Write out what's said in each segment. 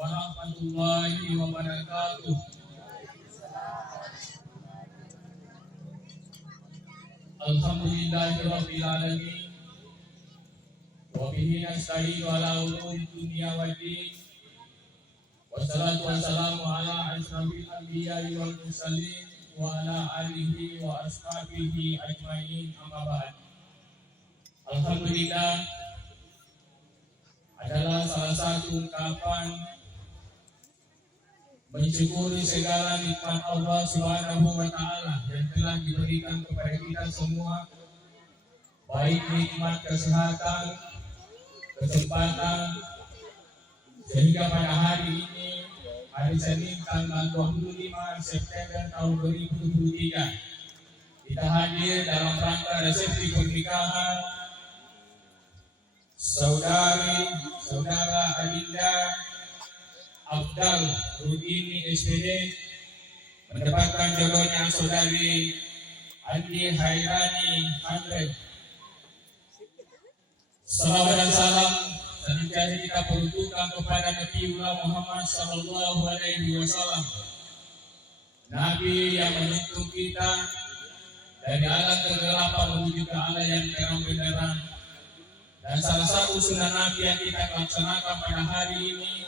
warahmatullahi wabarakatuh. Alhamdulillahirabbil alamin. Wa bihi nasta'inu ala umuri dunya waddin. Wassalatu wassalamu ala asyrafil anbiya'i wal mursalin wa ala alihi wa ashabihi ajmain, amma ba'd. Alhamdulillah adalah salah satu ungkapan mensyukuri segala nikmat Allah Subhanahu wa taala yang telah diberikan kepada kita semua, baik nikmat kesehatan, kesempatan, sehingga pada hari ini, hari Senin tanggal 25 September tahun 2023, kita hadir dalam rangka resepsi pernikahan saudara Adinda Afdal Rudini SPD mendapatkan jodohnya saudari Andi Hairani Andre. Salawat dan salam senantiasa kita peruntukkan kepada Nabiullah Muhammad sallallahu alaihi wasallam, Nabi yang menuntun kita dari alam kegelapan menuju ke alam yang terang benderang. Dan salah satu sunnah Nabi yang kita laksanakan pada hari ini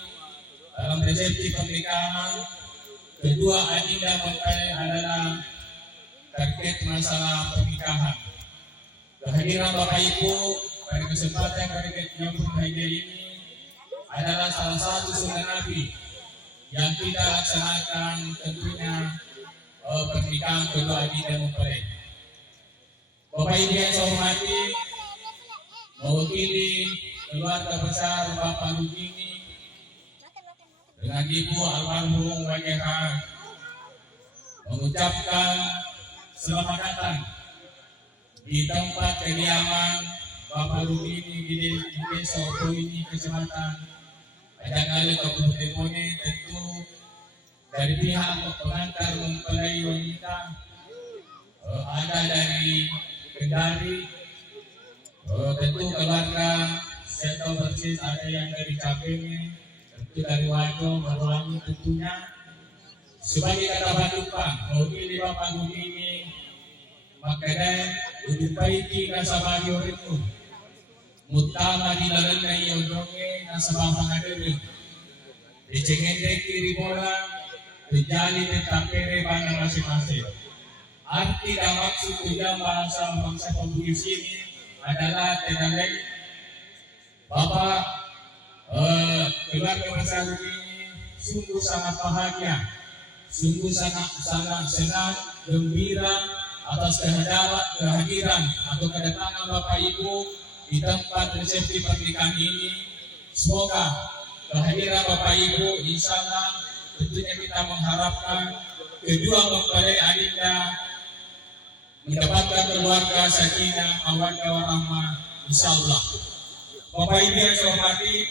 dalam resepsi pernikahan kedua Adinda mempelai adalah terkait masalah pernikahan. Kehadiran Bapak Ibu pada kesempatan terkait menyambut bahagia ini adalah salah satu sunnah Nabi yang kita laksanakan, tentunya pernikahan kedua Adinda mempelai. Bapak Ibu yang saya hormati, mewakili keluarga besar Bapak Rudini dengan Ibu almarhum Wajeha mengucapkan selamat datang di tempat kediaman Bapak Rudini di Desa Oto ini, Kecamatan Ajangali, Kabupaten Bone. Tentu dari pihak pengantar mempelai wanita ada dari Kendari, tentu keluarga saya tahu persis ada yang dari Capeme, tentu dari Wajo, Marwangi tentunya. Sebagai kata Badupa, mewakili Bapak Rudini, makanya udupaiti kasabari oritu, mutama di lalanda yodonge nasabang adere, dicengende kiri bola, dijali tetapere bana masing-masing. Arti dan maksud tujuan bangsa pembuluh sini adalah tidak Bapak keluarga besar ini sungguh sangat bahagia, sungguh sangat senang, gembira atas kehadiran atau kedatangan Bapak Ibu di tempat resepsi pernikahan ini. Semoga kehadiran Bapak Ibu insya Allah tentunya kita mengharapkan kedua mempelai Adinda mendapatkan keluarga sakinah mawaddah warahmah insyaallah. Bapak Ibu yang saya hormati,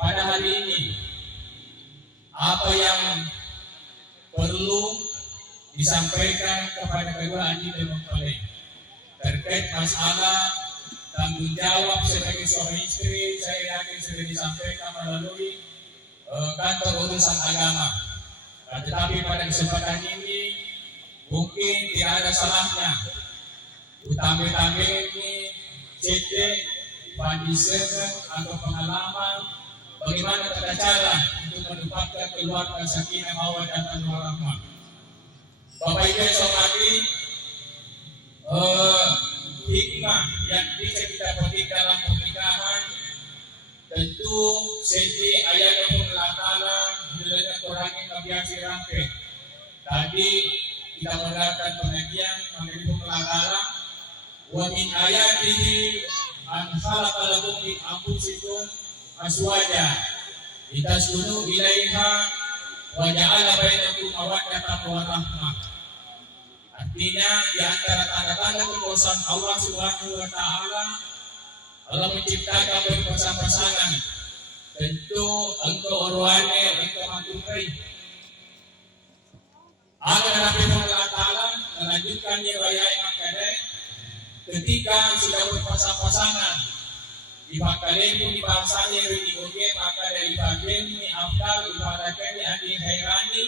pada hari ini apa yang perlu disampaikan kepada kedua Adinda mempelai terkait masalah tanggung jawab sebagai suami istri, saya yakin sudah disampaikan melalui kantor urusan agama. Tetapi pada kesempatan ini mungkin tidak ada salahnya utama-utama ini cek pandisen atau pengalaman bagaimana tata cara untuk mendapatkan keluarga sakinah mawaddah warahmah. Bapak Ibu yang saya hormati, hikmah yang bisa kita petik dalam pernikahan tentu segi ayat yang Allah bilangnya kurangin kebiasaan rangke. Tadi kita mendengarkan pengajian mengenai Allah, wa min ayatihi an khalaqa lakum min anfusikum azwaja litaskunu ilaiha wa ja'ala bainakum mawaddatan wa rahmah. Artinya di antara tanda-tanda kekuasaan Allah Subhanahu wa taala, Allah menciptakan berpasangan-pasangan. Tentu engkau orwane, engkau matukai. Agar Nabi Allah Ta'ala melanjutkan riwayat yang kedai ketika sudah berpasang-pasangan Ipagkalebo ni bahasanya rin oge maka dari bagian ni afdal ibadakan ni adi hairani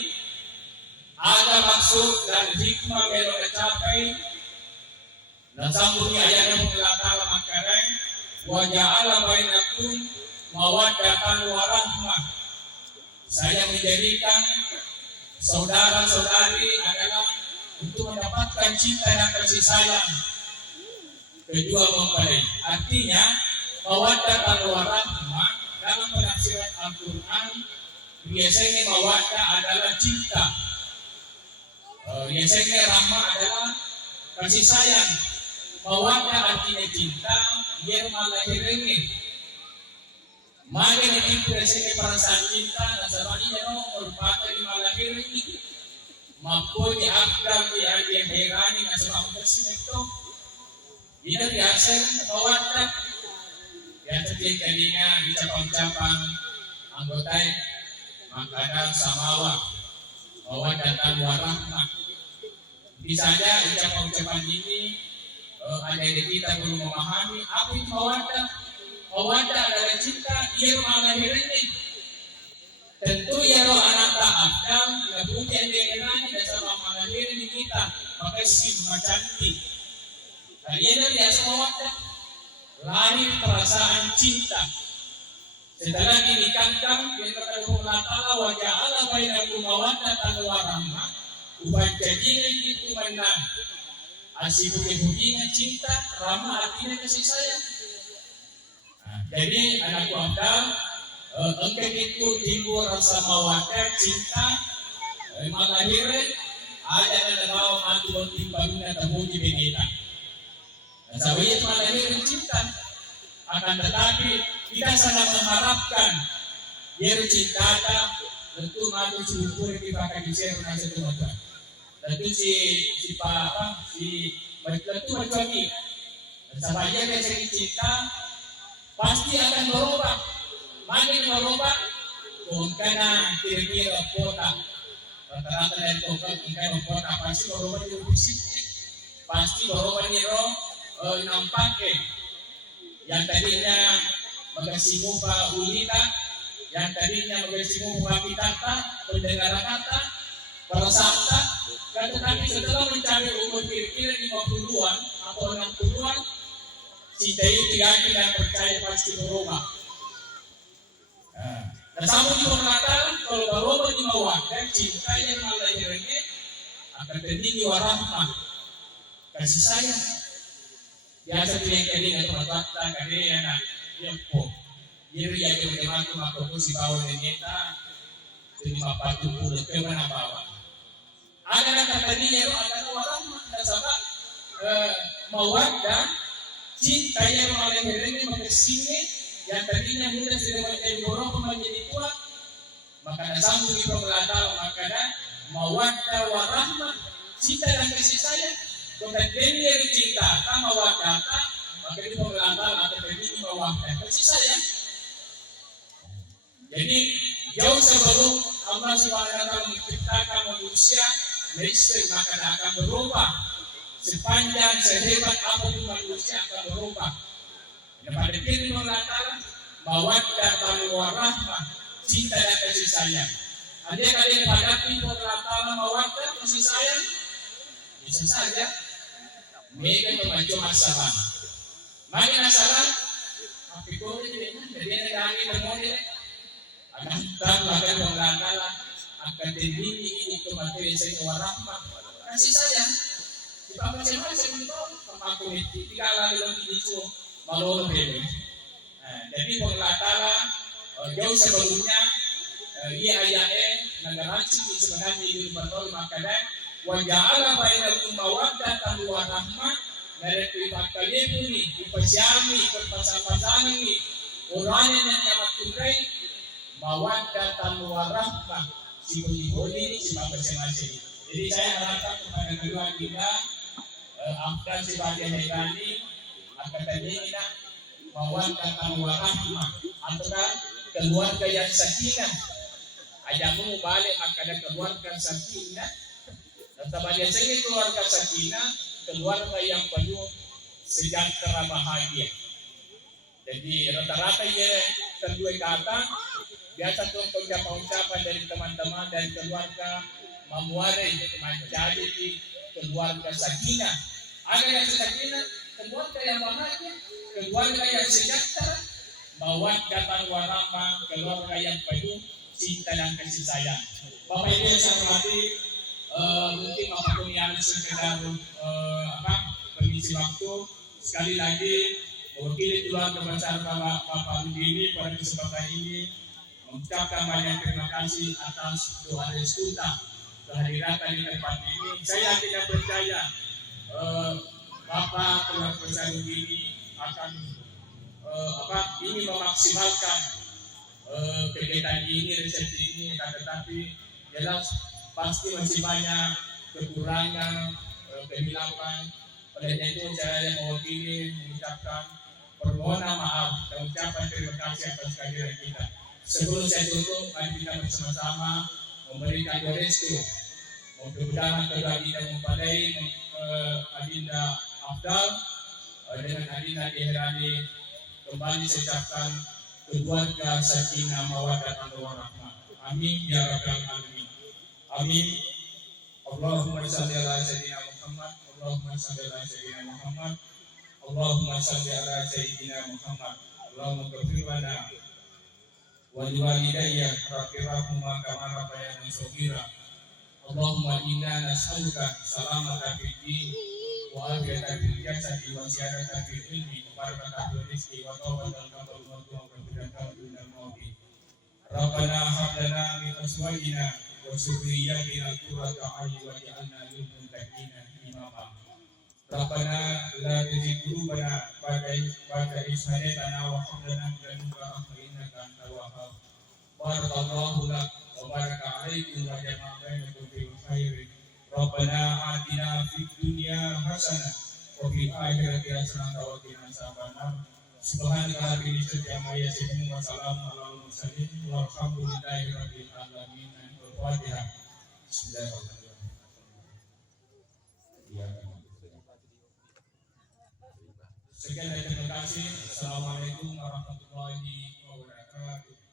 ada maksud dan hikmah meron nacapai nasambung ni ayat yang mengelatala makareng wa ja'ala bainakum mawaddatan wa rahmah. Saya menjadikan saudara-saudari adalah untuk mendapatkan cinta dan kasih sayang kedua mempelai. Artinya mawaddatan wa rahmah dalam penafsiran Al-Quran biasanya mawaddah adalah cinta, biasanya rahmah adalah kasih sayang. Mawaddah artinya cinta, dia malahiringi. Maka ini biasanya perasaan cinta, nasabaninya merupakan malahiringi. Maupun diakdam di adik herani nasabang bersih itu. Ini biasa mawaddah. Biasa dia kalinya dicapang-capang anggota makanan samawa mawaddatan warahmah. Bisa saja ucapan-ucapan ini ada di kita belum memahami apa itu mawaddah. Mawaddah adalah cinta, ia malahirinnya. Tentu ya roh anak ta'adam, nabuknya dia ngerani dasar malahirin di kita, maka simma cantik. Kalian biasa mawaddah, lahir perasaan cinta. Setelah dinikahkan, dia kata Allah Ta'ala wa ja'ala bainakum mawaddatan wa rahmah. Ubajajina itu menang. Asibuk-ibuknya cinta, ramah artinya kasih sayang. Jadi anakku Abdal, engkau itu timbul rasa mawaddah, cinta, malahirin, ada yang tahu mati bertimbangnya terpuji benita. Dan sahabat itu malahirin cinta. Akan tetapi kita sangat mengharapkan dia cinta tentu mati syukur kita akan disiar nasi itu maka. Tentu si tentu berjuangi. Dan sahabat dia cinta pasti akan berubah. Makin berubah, kungkana kira-kira kota. Rata-rata dari kota pasti berubah di fisiknya, pasti berubah di roh nampaknya. Yang tadinya mengasih muka ulita, yang tadinya mengasih muka pitata, pendengar kata, perasaan, tetapi setelah mencapai umur kira-kira 50-an atau 60-an, cinta itu lagi dan percaya pasti berubah. Dan sama juga mengatakan kalau berubah di mawaddah, cinta yang malahirinnya akan terjadi warahmah, kasih sayang. Biasa tu yang kali nak berkata kali yang nak jemput, dia yang kita mahu si bawah ternyata terima patu pula ke mana bawah. Ada yang kata dia itu akan warahmah dan sebab mawaddah cinta yang malahirinnya makasihnya yang tadinya muda sudah menjadi borong menjadi kuat, maka sambung di pengelatau makanya mawaddah warahmah cinta dan kasih sayang. Kemudian dia cinta, tak mawaddah, maka di pengelatau atau terjadi mawaddah kasih sayang. Jadi jauh sebelum Allah SWT menciptakan manusia, Kristen maka akan berubah. Sepanjang sehebat apapun manusia akan berubah. Pada diri mengatakan mawaddah dan warahmah, cinta dan kasih sayang. Ada kalian hadapi mengatakan mawaddah kasih sayang, bisa saja mereka membantu masalah. Makin masalah, tapi kau tidak jadi negara bermodel. Akan tambahkan mengatakan akan terjadi ini kematian saya warahmah kasih sayang. Di macam-macam itu pemaku itu tiga kali lagi itu malu lebih. Jadi pengelatala jauh sebelumnya ia ayatnya negara ciri sebenarnya di bertolak makanya waja'ala bainakum mawaddatan wa rahmah dari pihak kalian ini dipersiami berpasang-pasangan ini orangnya yang nyamat tukai mawaddatan wa rahmah si boleh si macam-macam. Jadi saya harapkan kepada kedua kita akan sebagai negani akan terjadi mawaddatan wa rahmah antara keluarga yang sakinah. Ajamu balik maka ada keluarga sakinah. Dan sebagai segi keluarga sakinah, keluarga yang penuh sejahtera bahagia. Jadi rata-rata ya terdua kata biasa tuh ucapan-ucapan dari teman-teman dari keluarga memuari mencari keluarga sakinah. Ada yang sakinah, keluarga yang bahagia, keluarga yang sejahtera, mawaddah warahmah, keluarga yang penuh cinta dan kasih sayang. Bapak Ibu yang saya hormati, mungkin apapun yang sekedar pengisi waktu, sekali lagi mewakili keluarga besar Bapak Rudini pada kesempatan ini mengucapkan banyak terima kasih atas doa restuta kehadiran di tempat ini. Saya tidak percaya Bapak keluarga besar Rudini akan ini memaksimalkan kegiatan ini, resepsi ini, tetapi jelas pasti masih banyak kekurangan, kehilangan. Oleh itu saya mewakili mengucapkan permohonan maaf dan ucapan terima kasih atas kehadiran kita. Sebelum saya tutup, mari kita bersama-sama memberikan doa restu. Mudah-mudahan kedua kita mempadai Adinda Afdal dengan Adinda Diherani kembali sejahtera keluarga sakinah mawaddah warahmah. Amin ya rabbal alamin. Amin. Allahumma shalli ala sayyidina Muhammad. Allahumma shalli ala sayyidina Muhammad. Allahumma shalli ala sayyidina Muhammad. Allahumma ghfir lana wa liwalidayya rabbirahuma kama rabbayani shaghira. Allahumma inna nas'aluka salamata fid din wa afiyatan fil jasadi wa ziyadatan fil ilmi wa barakatan fil rizqi wa tawbatan qabla al-maut wa maghfiratan duna al-mauti. Rabbana hab lana min azwajina wa dhurriyyatina qurrata a'yun waj'alna lil muttaqina imama. Rabbana la tuzigh qulubana ba'da idh hadaytana wa hab lana min ladunka rahmatan innaka antal wahhab. Barakallahu lak wa baraka 'alaikum wa jama'a bainakum bil khair. Rabbana atina fid dunya hasanah wa fil akhirati hasanah wa qina adzabannar. Subhanaka rabbil izzati amma yasifun wa salamun alal mursalin walhamdulillahi rabbil alamin. Al-Fatihah. Bismillahirrahmanirrahim. Sekian dan terima kasih. Assalamualaikum warahmatullahi wabarakatuh.